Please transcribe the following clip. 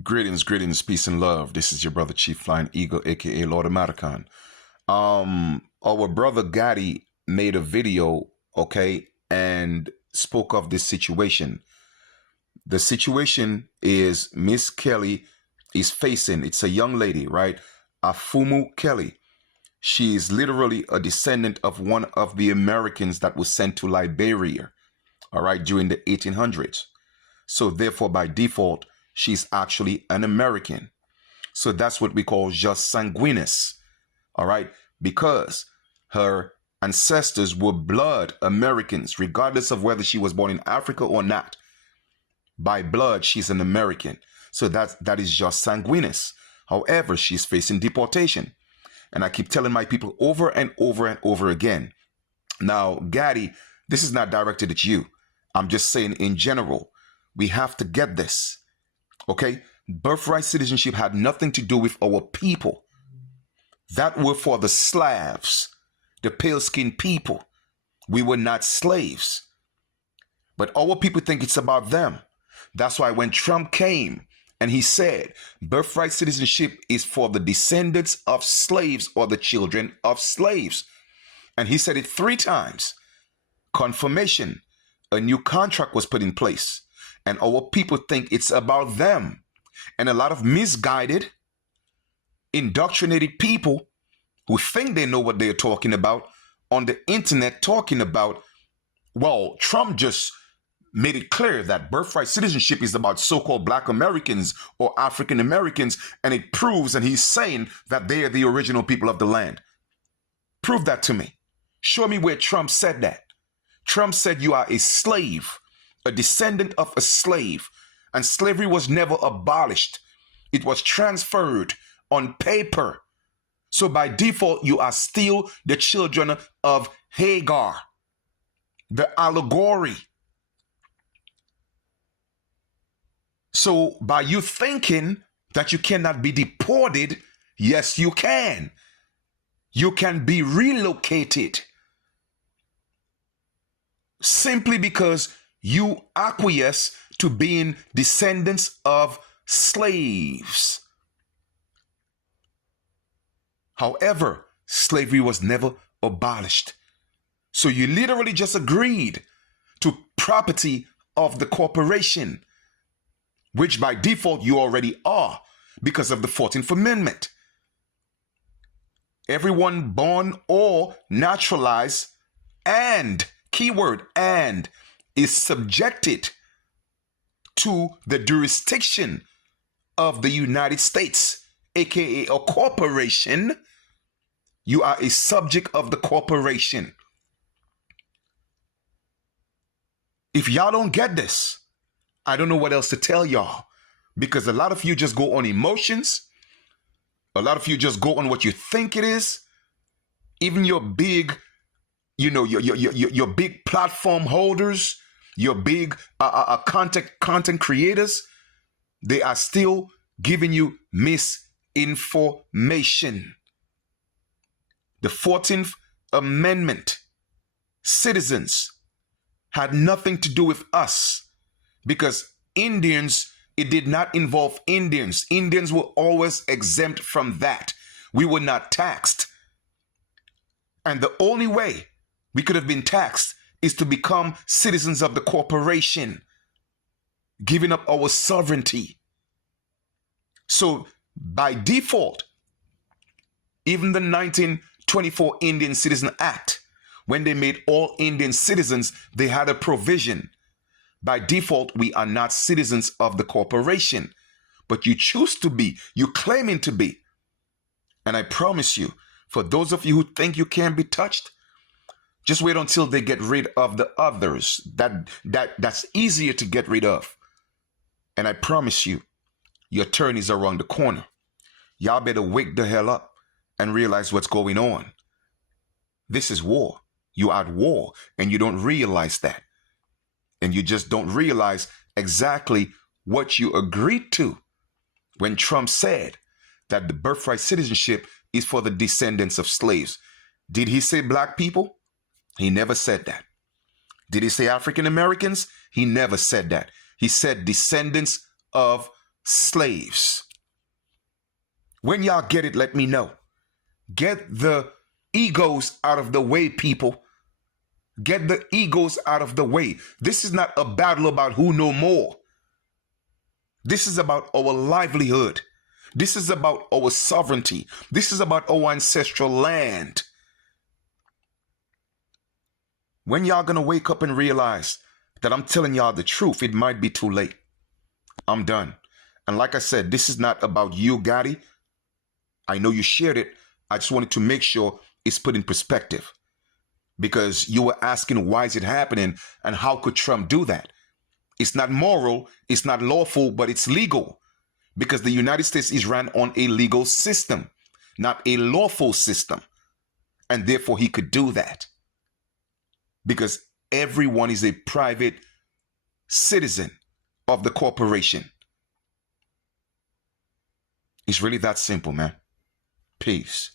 Greetings, peace and love. This is your brother Chief Flying Eagle, aka Lord Amaticon. Our brother Gotti made a video, okay, and spoke of this situation. The situation is Miss Kelly is facing, it's a young lady, right? Afumu Kelly. She is literally a descendant of one of the Americans that was sent to Liberia, all right, during the 1800s. So therefore, by default, she's actually an American. So that's what we call just sanguinis, all right? Because her ancestors were blood Americans, regardless of whether she was born in Africa or not. By blood, she's an American. So that is just sanguinis. However, she's facing deportation. And I keep telling my people over and over and over again. Now, Gaddy, this is not directed at you. I'm just saying in general, we have to get this. Okay? Birthright citizenship had nothing to do with our people. That were for the Slavs, the pale-skinned people. We were not slaves. But our people think it's about them. That's why when Trump came and he said, birthright citizenship is for the descendants of slaves or the children of slaves. And he said it 3 times. Confirmation, a new contract was put in place. And our people think it's about them. And a lot of misguided, indoctrinated people who think they know what they're talking about on the internet talking about, well, Trump just made it clear that birthright citizenship is about so-called Black Americans or African Americans, and it proves, and he's saying that they are the original people of the land. Prove that to me. Show me where Trump said that. Trump said you are a slave, a descendant of a slave, and slavery was never abolished. It was transferred on paper. So by default, you are still the children of Hagar, the allegory. So by you thinking that you cannot be deported, yes, you can. You can be relocated simply because you acquiesce to being descendants of slaves. However, slavery was never abolished. So you literally just agreed to property of the corporation, which by default you already are because of the 14th Amendment. Everyone born or naturalized and, keyword, and, is subjected to the jurisdiction of the United States, aka a corporation. You are a subject of the corporation. If y'all don't get this, I don't know what else to tell y'all, because a lot of you just go on emotions. A lot of you just go on what you think it is. Even your big, your big platform holders, your big content creators, they are still giving you misinformation. The 14th Amendment, citizens, had nothing to do with us. Because Indians, it did not involve Indians. Indians were always exempt from that. We were not taxed. And the only way we could have been taxed is to become citizens of the corporation, giving up our sovereignty. So by default, even the 1924 Indian Citizen Act, when they made all Indian citizens, they had a provision. By default, we are not citizens of the corporation, but you choose to be, you claiming to be. And I promise you, for those of you who think you can't be touched, just wait until they get rid of the others. That's easier to get rid of. And I promise you, your turn is around the corner. Y'all better wake the hell up and realize what's going on. This is war. You're at war, and you don't realize that. And you just don't realize exactly what you agreed to when Trump said that the birthright citizenship is for the descendants of slaves. Did he say Black people? He never said that. Did he say African Americans? He never said that. He said descendants of slaves. When y'all get it, let me know. Get the egos out of the way, people. Get the egos out of the way. This is not a battle about who know more. This is about our livelihood. This is about our sovereignty. This is about our ancestral land. When y'all gonna wake up and realize that I'm telling y'all the truth, it might be too late. I'm done. And like I said, this is not about you, Gotti. I know you shared it. I just wanted to make sure it's put in perspective. Because you were asking why is it happening and how could Trump do that? It's not moral, it's not lawful, but it's legal. Because the United States is ran on a legal system, not a lawful system. And therefore he could do that. Because everyone is a private citizen of the corporation. It's really that simple, man. Peace.